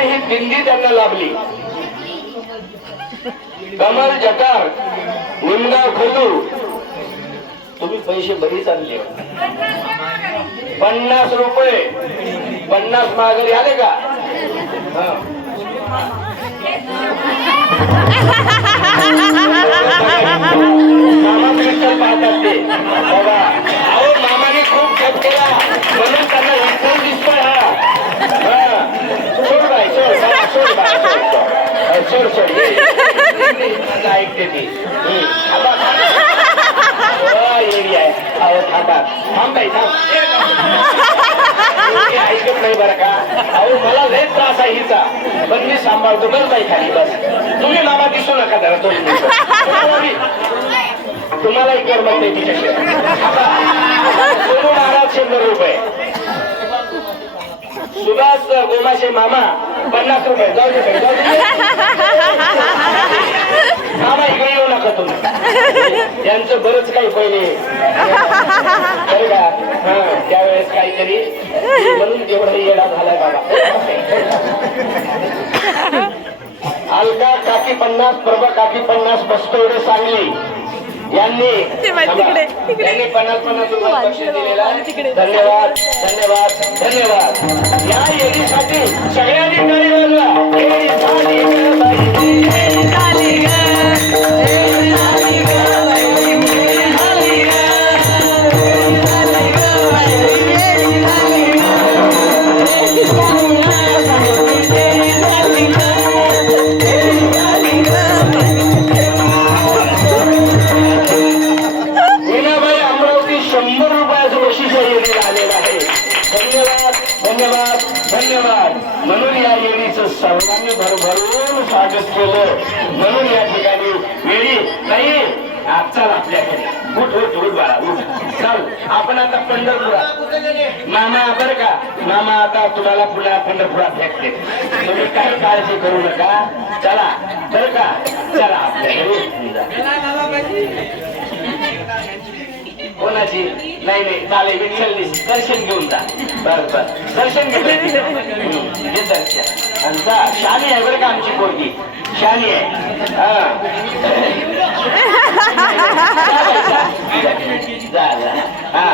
आणि ही दिंडी त्यांना लाभली. कमल जकार निमगाव खोतू. तुम्ही पैसे बरीच आणले. 50 रुपये 50 माघारी आले का? मामा विठ्ठल पाहतात ते बाबा. अहो मामाने खूप जप केला म्हणून त्यांना विठ्ठल दिसतोय. सोड बाय सोड बाय सोड सोड ऐकते ती. एरिया आहे. अहो थांबा थांब बाई थांब. ऐकत नाही बरं का? अहो मला लय त्रास आहे हिचा पण मी सांभाळतो. बस बाई खाली बस. तुम्ही मामा दिसू नका जरा. तुम्हाला एक कर म्हणते तिच्याशिवाय. सोनू महाराज 100 रुपये. सुभाष गोमाशे मामा 50 रुपये. जाऊ दे जाऊ दे मामा इकडे येऊ नका तुम्ही. यांचं बरंच काही पहिले बरं का? त्यावेळेस काहीतरी म्हणून एवढा येडा झालाय बाबा. अलका काकी 50, प्रभा काकी 50, बस्तोडे सांगली यांनी 50 रुपये बक्षीस दिलेला आहे. धन्यवाद धन्यवाद धन्यवाद. या येडीसाठी सगळ्यांनी टाळी वाजवा. येडी झाली ग बाई, येडी झाली ग, येडी झाली ग बाई, येडी झाली ग, येडी झाली ग बाई, येडी झाली ग, येडी झाली ग बाई, येडी झाली ग, येडी झाली ग बाई. मीनाबाई अमरावती 100 रुपयाचं बक्षीस येडीला आलेलं आहे. धन्यवाद धन्यवाद धन्यवाद. म्हणून या येडीचं सर्वांनी भरभरून स्वागत केलं. म्हणून या ठिकाणी वेळी नाही चल आपल्याकडे. उठ उठ उठ बाळा उठ. चल आपण आता पंढरपुरात. मामा बरं का? मामा आता तुम्हाला पुन्हा पंढरपुरात भेटते. तुम्ही काही काळजी करू नका. चला बरं का? चला आपल्याकडे. कोणाची नाही नाही चालेल. विठ्ठल दर्शन घेऊन जा. बर बर दर्शन घेऊन हे दर्शन. आणि जा शानी आहे बरं का आमची पोरगी. शानी आहे. जा जा. हा